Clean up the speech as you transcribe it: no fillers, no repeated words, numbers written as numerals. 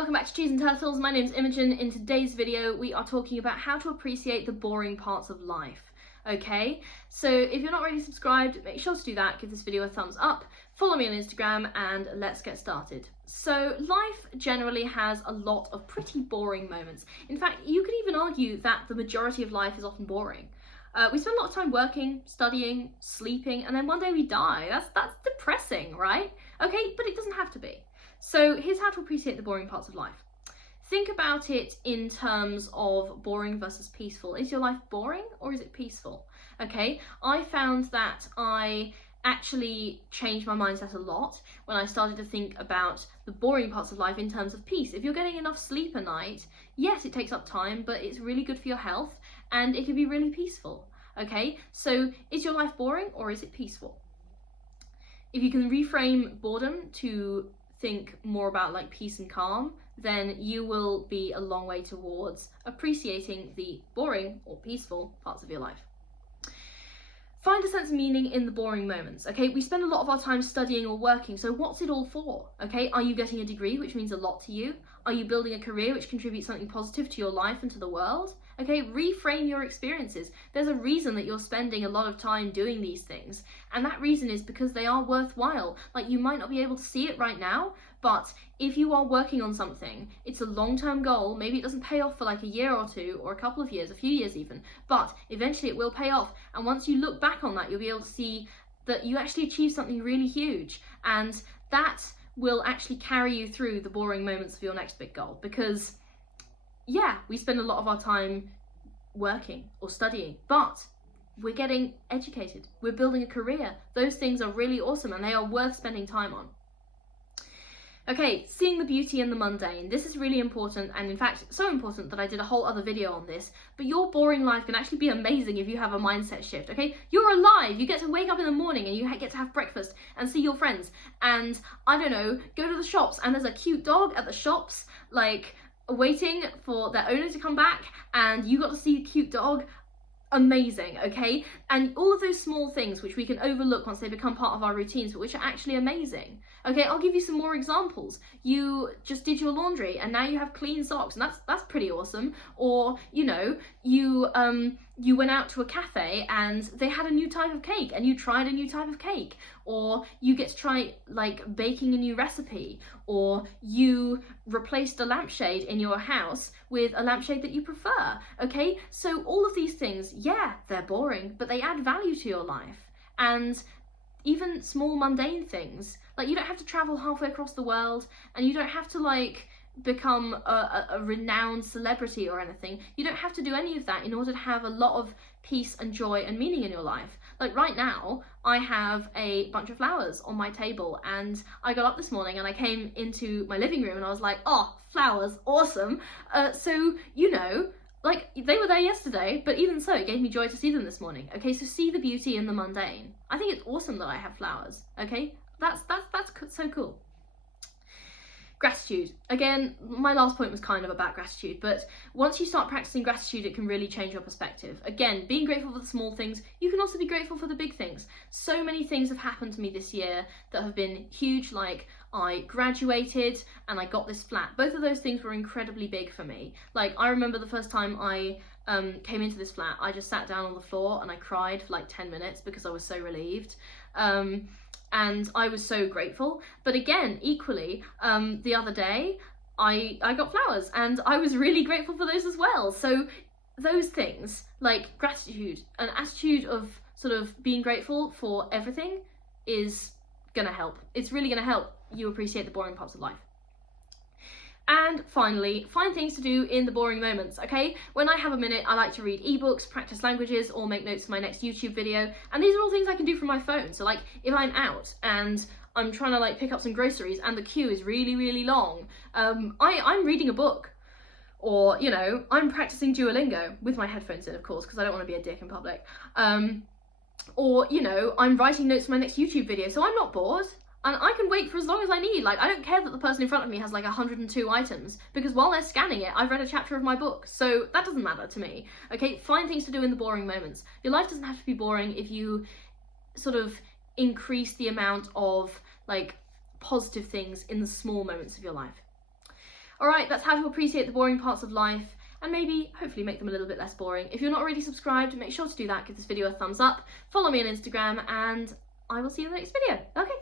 welcome back to Cheese and Turtles. My name's Imogen. In today's video we are talking about how to appreciate the boring parts of life. Okay, so if you're not already subscribed, make sure to do that, give this video a thumbs up, follow me on Instagram, and let's get started. So life generally has a lot of pretty boring moments. In fact, you could even argue that the majority of life is often boring. We spend a lot of time working, studying, sleeping, and then one day we die. That's depressing, right? Okay, but it doesn't have to be. So here's how to appreciate the boring parts of life. Think about it in terms of boring versus peaceful. Is your life boring or is it peaceful? Okay, I found that I actually changed my mindset a lot when I started to think about the boring parts of life in terms of peace. If you're getting enough sleep a night, yes, it takes up time, but it's really good for your health and it can be really peaceful. Okay, so is your life boring or is it peaceful? If you can reframe boredom to think more about like peace and calm, then you will be a long way towards appreciating the boring or peaceful parts of your life. Find a sense of meaning in the boring moments. Okay, we spend a lot of our time studying or working, so what's it all for? Okay, are you getting a degree, which means a lot to you? Are you building a career which contributes something positive to your life and to the world? Okay, reframe your experiences. There's a reason that you're spending a lot of time doing these things, and that reason is because they are worthwhile. Like, you might not be able to see it right now, but if you are working on something, it's a long-term goal. Maybe it doesn't pay off for like a year or two, or a couple of years, a few years even, but eventually it will pay off. And once you look back on that, you'll be able to see that you actually achieved something really huge, and that will actually carry you through the boring moments of your next big goal. Because yeah, we spend a lot of our time working or studying, but we're getting educated, we're building a career. Those things are really awesome and they are worth spending time on. Okay, seeing the beauty in the mundane. This is really important, and in fact so important that I did a whole other video on this. But your boring life can actually be amazing if you have a mindset shift. Okay, you're alive, you get to wake up in the morning and you get to have breakfast and see your friends, and I don't know, go to the shops and there's a cute dog at the shops, like waiting for their owner to come back, and you got to see a cute dog. Amazing. Okay, and all of those small things which we can overlook once they become part of our routines, but which are actually amazing. Okay, I'll give you some more examples. You just did your laundry and now you have clean socks, and that's pretty awesome. Or, you know, you went out to a cafe and they had a new type of cake and you tried a new type of cake. Or you get to try like baking a new recipe, or you replaced a lampshade in your house with a lampshade that you prefer. Okay, so all of these things, yeah, they're boring, but they add value to your life. And even small mundane things, like you don't have to travel halfway across the world, and you don't have to like become a renowned celebrity or anything. You don't have to do any of that in order to have a lot of peace and joy and meaning in your life. Like right now, I have a bunch of flowers on my table, and I got up this morning and I came into my living room and I was like, oh, flowers, awesome. So, you know, like they were there yesterday, but even so, it gave me joy to see them this morning. Okay, so see the beauty in the mundane. I think it's awesome that I have flowers. Okay, that's so cool. Gratitude. Again, my last point was kind of about gratitude, but once you start practicing gratitude, it can really change your perspective. Again, being grateful for the small things, you can also be grateful for the big things. So many things have happened to me this year that have been huge, like I graduated and I got this flat. Both of those things were incredibly big for me. Like, I remember the first time I came into this flat, I just sat down on the floor and I cried for like 10 minutes because I was so relieved. And I was so grateful. But again, equally, the other day, I got flowers and I was really grateful for those as well. So those things, like gratitude, an attitude of sort of being grateful for everything, is gonna help. It's really gonna help you appreciate the boring parts of life. And finally, find things to do in the boring moments, okay? When I have a minute, I like to read ebooks, practice languages, or make notes for my next YouTube video. And these are all things I can do from my phone. So like, if I'm out and I'm trying to like pick up some groceries and the queue is really, really long, I'm reading a book. Or, you know, I'm practicing Duolingo with my headphones in, of course, because I don't want to be a dick in public. Or, you know, I'm writing notes for my next YouTube video, so I'm not bored. And I can wait for as long as I need. Like, I don't care that the person in front of me has like 102 items, because while they're scanning it, I've read a chapter of my book. So that doesn't matter to me. Okay, find things to do in the boring moments. Your life doesn't have to be boring if you sort of increase the amount of like positive things in the small moments of your life. Alright, that's how to appreciate the boring parts of life and maybe, hopefully, make them a little bit less boring. If you're not already subscribed, make sure to do that, give this video a thumbs up, follow me on Instagram, and I will see you in the next video. Okay.